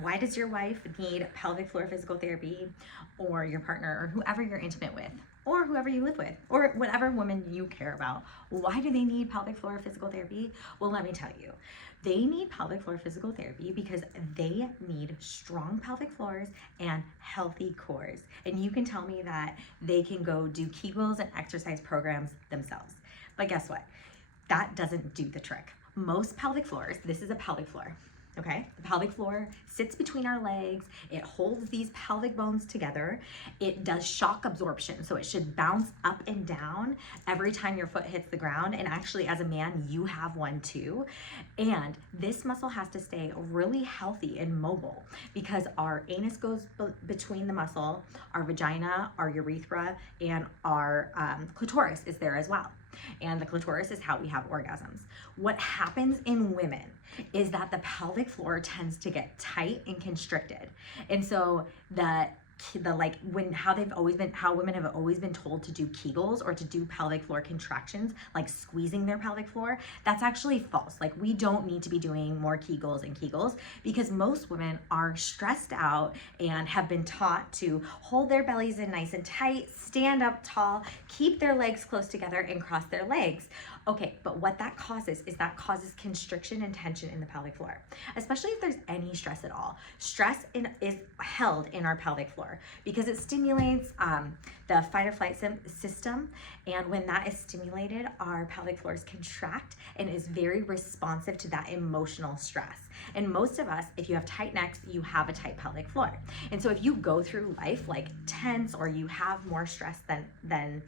Why does your wife need pelvic floor physical therapy, or your partner, or whoever you're intimate with, or whoever you live with, or whatever woman you care about? Why do they need pelvic floor physical therapy? Well, let me tell you. They need pelvic floor physical therapy because they need strong pelvic floors and healthy cores. And you can tell me that they can go do Kegels and exercise programs themselves. But guess what? That doesn't do the trick. Most pelvic floors, this is a pelvic floor, okay? The pelvic floor sits between our legs. It holds these pelvic bones together. It does shock absorption, so it should bounce up and down every time your foot hits the ground. And actually, as a man, you have one too. And this muscle has to stay really healthy and mobile because our anus goes between the muscle, our vagina, our urethra, and our clitoris is there as well. And the clitoris is how we have orgasms. What happens in women is that the pelvic floor tends to get tight and constricted. And so how women have always been told to do Kegels or to do pelvic floor contractions, like squeezing their pelvic floor, that's actually false. Like, we don't need to be doing more Kegels and Kegels because most women are stressed out and have been taught to hold their bellies in nice and tight, stand up tall, keep their legs close together, and cross their legs. Okay, but what that causes is constriction and tension in the pelvic floor, especially if there's any stress at all. Stress is held in our pelvic floor because it stimulates the fight or flight system. And when that is stimulated, our pelvic floors contract and is very responsive to that emotional stress. And most of us, if you have tight necks, you have a tight pelvic floor. And so if you go through life like tense, or you have more stress than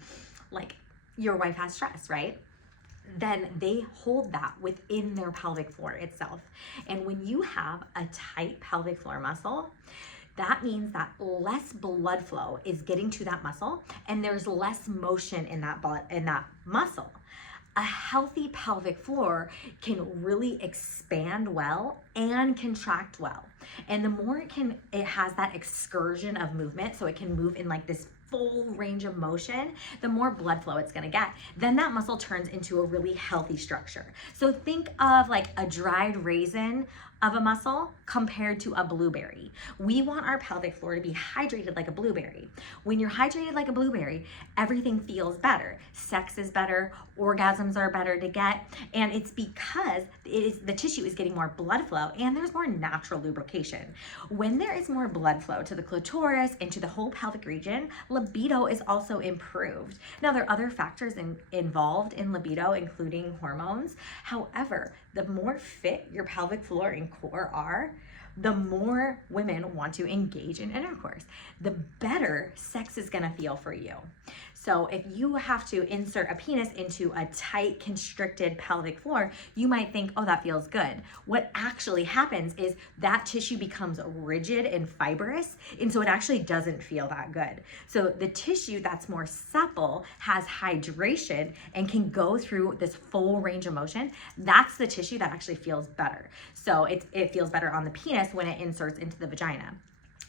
like your wife has stress, right? Then they hold that within their pelvic floor itself. And when you have a tight pelvic floor muscle, that means that less blood flow is getting to that muscle and there's less motion in that muscle. A healthy pelvic floor can really expand well and contract well. And the more it has that excursion of movement, so it can move in like this full range of motion, the more blood flow it's gonna get. Then that muscle turns into a really healthy structure. So think of like a dried raisin of a muscle compared to a blueberry. We want our pelvic floor to be hydrated like a blueberry. When you're hydrated like a blueberry, everything feels better. Sex is better, orgasms are better to get, and it's because the tissue is getting more blood flow and there's more natural lubrication. When there is more blood flow to the clitoris and to the whole pelvic region, libido is also improved. Now, there are other factors involved in libido, including hormones. However, the more fit your pelvic floor and core are, the more women want to engage in intercourse, the better sex is gonna feel for you. So if you have to insert a penis into a tight, constricted pelvic floor, you might think, oh, that feels good. What actually happens is that tissue becomes rigid and fibrous, and so it actually doesn't feel that good. So the tissue that's more supple, has hydration, and can go through this full range of motion, that's the tissue that actually feels better. So it feels better on the penis when it inserts into the vagina.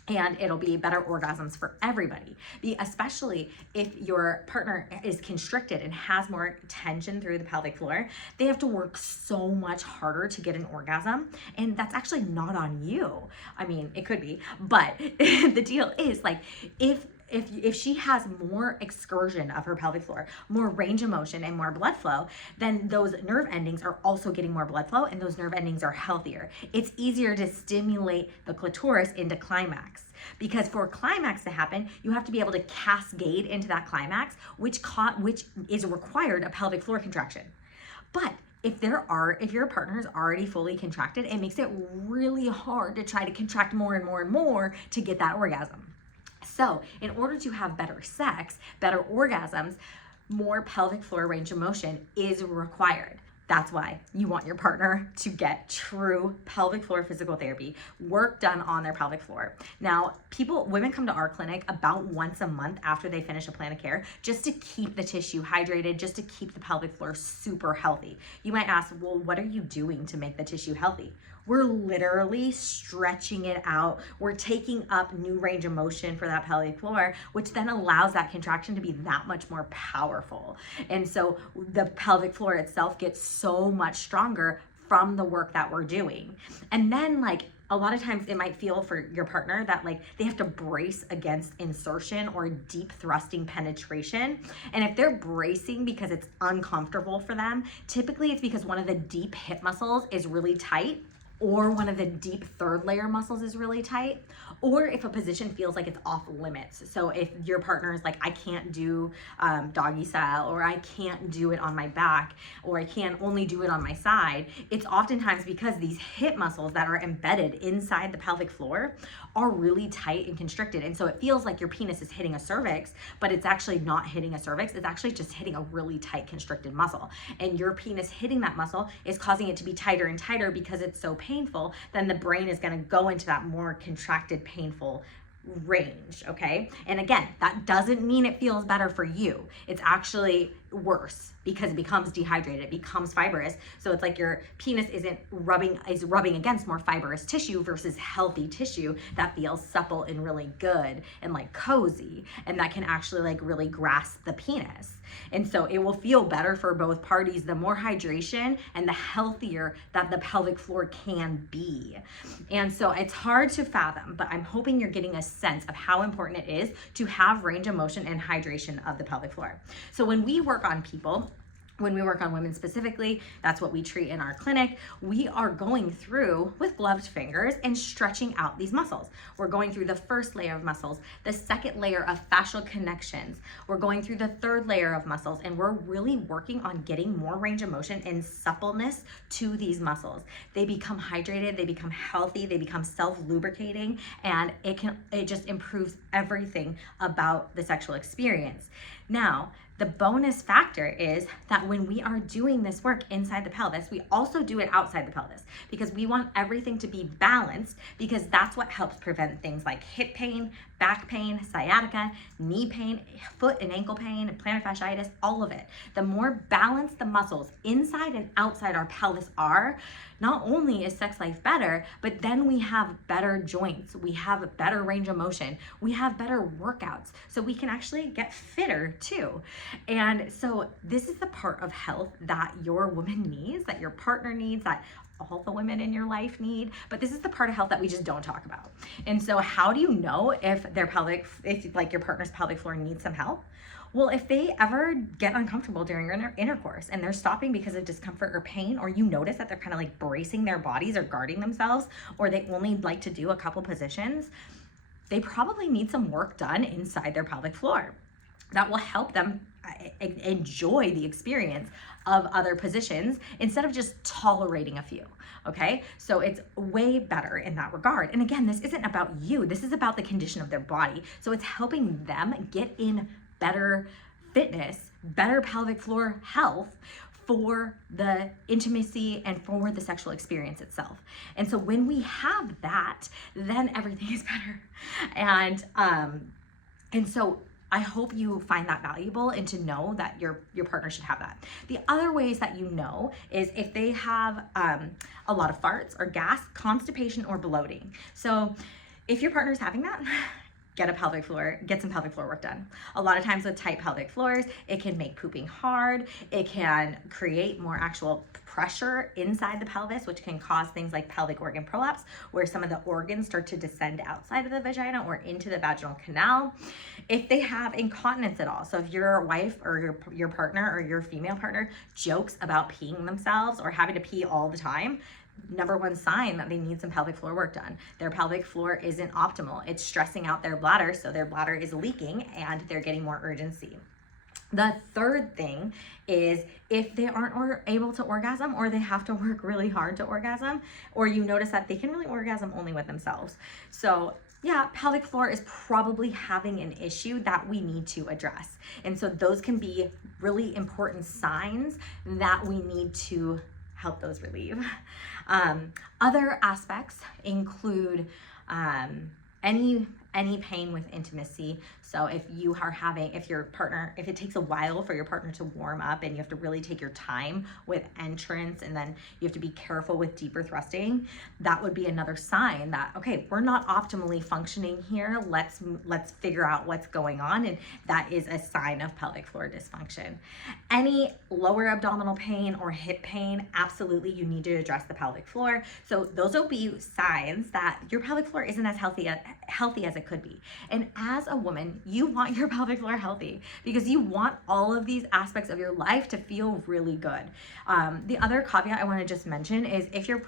And it'll be better orgasms for everybody, especially if your partner is constricted and has more tension through the pelvic floor. They have to work so much harder to get an orgasm, and that's actually not on you. I mean, it could be, but the deal is, like, if she has more excursion of her pelvic floor, more range of motion, and more blood flow, then those nerve endings are also getting more blood flow, and those nerve endings are healthier. It's easier to stimulate the clitoris into climax, because for climax to happen, you have to be able to cascade into that climax, which is required a pelvic floor contraction. But if your partner is already fully contracted, it makes it really hard to try to contract more and more and more to get that orgasm. So in order to have better sex, better orgasms, more pelvic floor range of motion is required. That's why you want your partner to get true pelvic floor physical therapy, work done on their pelvic floor. Now, women come to our clinic about once a month after they finish a plan of care, just to keep the tissue hydrated, just to keep the pelvic floor super healthy. You might ask, well, what are you doing to make the tissue healthy? We're literally stretching it out. We're taking up new range of motion for that pelvic floor, which then allows that contraction to be that much more powerful. And so the pelvic floor itself gets so much stronger from the work that we're doing. And then, like, a lot of times it might feel for your partner that like they have to brace against insertion or deep thrusting penetration. And if they're bracing because it's uncomfortable for them, typically it's because one of the deep hip muscles is really tight, or one of the deep third layer muscles is really tight, or if a position feels like it's off limits. So if your partner is like, I can't do doggy style, or I can't do it on my back, or I can only do it on my side, it's oftentimes because these hip muscles that are embedded inside the pelvic floor are really tight and constricted. And so it feels like your penis is hitting a cervix, but it's actually not hitting a cervix. It's actually just hitting a really tight constricted muscle. And your penis hitting that muscle is causing it to be tighter and tighter because it's so painful. Then the brain is going to go into that more contracted, painful range. Okay. And again, that doesn't mean it feels better for you. It's actually worse because it becomes dehydrated, it becomes fibrous. So it's like your penis is rubbing against more fibrous tissue versus healthy tissue that feels supple and really good and like cozy, and that can actually like really grasp the penis. And so it will feel better for both parties the more hydration and the healthier that the pelvic floor can be. And so it's hard to fathom, but I'm hoping you're getting a sense of how important it is to have range of motion and hydration of the pelvic floor. So when we work on people, when we work on women specifically, that's what we treat in our clinic. We are going through with gloved fingers and stretching out these muscles. We're going through the first layer of muscles, the second layer of fascial connections. We're going through the third layer of muscles, and we're really working on getting more range of motion and suppleness to these muscles. They become hydrated, they become healthy, they become self-lubricating, and it just improves everything about the sexual experience. Now, the bonus factor is that when we are doing this work inside the pelvis, we also do it outside the pelvis, because we want everything to be balanced, because that's what helps prevent things like hip pain, back pain, sciatica, knee pain, foot and ankle pain, and plantar fasciitis, all of it. The more balanced the muscles inside and outside our pelvis are, not only is sex life better, but then we have better joints, we have better range of motion, we have better workouts, so we can actually get fitter too. And so this is the part of health that your woman needs, that your partner needs, that all the women in your life need, but this is the part of health that we just don't talk about. And so how do you know if like your partner's pelvic floor needs some help? Well, if they ever get uncomfortable during your intercourse and they're stopping because of discomfort or pain, or you notice that they're kind of like bracing their bodies or guarding themselves, or they only like to do a couple positions, they probably need some work done inside their pelvic floor that will help them enjoy the experience of other positions instead of just tolerating a few. Okay, so it's way better in that regard. And again, this isn't about you, this is about the condition of their body. So it's helping them get in better fitness, better pelvic floor health for the intimacy and for the sexual experience itself. And so when we have that, then everything is better. And so I hope you find that valuable, and to know that your partner should have that. The other ways that you know is if they have a lot of farts or gas, constipation, or bloating. So if your partner's having that, get some pelvic floor work done. A lot of times with tight pelvic floors, it can make pooping hard. It can create more actual pressure inside the pelvis, which can cause things like pelvic organ prolapse, where some of the organs start to descend outside of the vagina or into the vaginal canal. If they have incontinence at all, so if your wife or your partner or your female partner jokes about peeing themselves or having to pee all the time, number one sign that they need some pelvic floor work done. Their pelvic floor isn't optimal. It's stressing out their bladder, so their bladder is leaking and they're getting more urgency. The third thing is if they aren't able to orgasm, or they have to work really hard to orgasm, or you notice that they can really orgasm only with themselves. So yeah, pelvic floor is probably having an issue that we need to address. And so those can be really important signs that we need to help those relieve. Other aspects include any any pain with intimacy. So if you are having, if it takes a while for your partner to warm up and you have to really take your time with entrance, and then you have to be careful with deeper thrusting, that would be another sign that, okay, we're not optimally functioning here. Let's figure out what's going on. And that is a sign of pelvic floor dysfunction. Any lower abdominal pain or hip pain, absolutely you need to address the pelvic floor. So those will be signs that your pelvic floor isn't as healthy as it could be. And as a woman, you want your pelvic floor healthy because you want all of these aspects of your life to feel really good. The other caveat I want to just mention is if your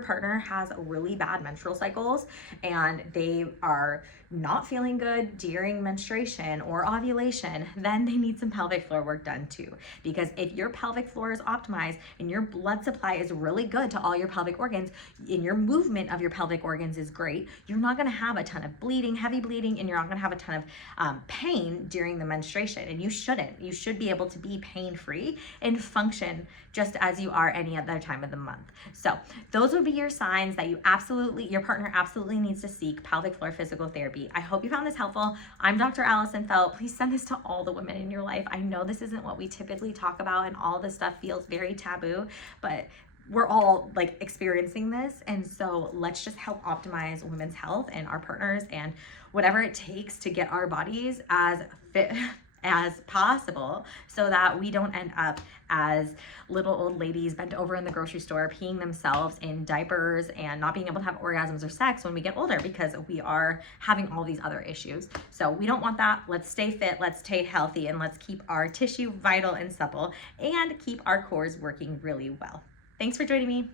partner has really bad menstrual cycles and they are not feeling good during menstruation or ovulation, then they need some pelvic floor work done too. Because if your pelvic floor is optimized and your blood supply is really good to all your pelvic organs and your movement of your pelvic organs is great, you're not going to have a ton of bleeding, heavy bleeding, and you're not going to have a ton of pain during the menstruation. And you shouldn't. You should be able to be pain-free and function just as you are any other time of the month. So those would be your signs that your partner absolutely needs to seek pelvic floor physical therapy. I hope you found this helpful. I'm Dr. Allison Feldt. Please send this to all the women in your life. I know this isn't what we typically talk about and all this stuff feels very taboo, but we're all like experiencing this. And so let's just help optimize women's health and our partners and whatever it takes to get our bodies as fit as possible so that we don't end up as little old ladies bent over in the grocery store peeing themselves in diapers and not being able to have orgasms or sex when we get older because we are having all these other issues. So we don't want that. Let's stay fit, let's stay healthy, and let's keep our tissue vital and supple and keep our cores working really well. Thanks for joining me.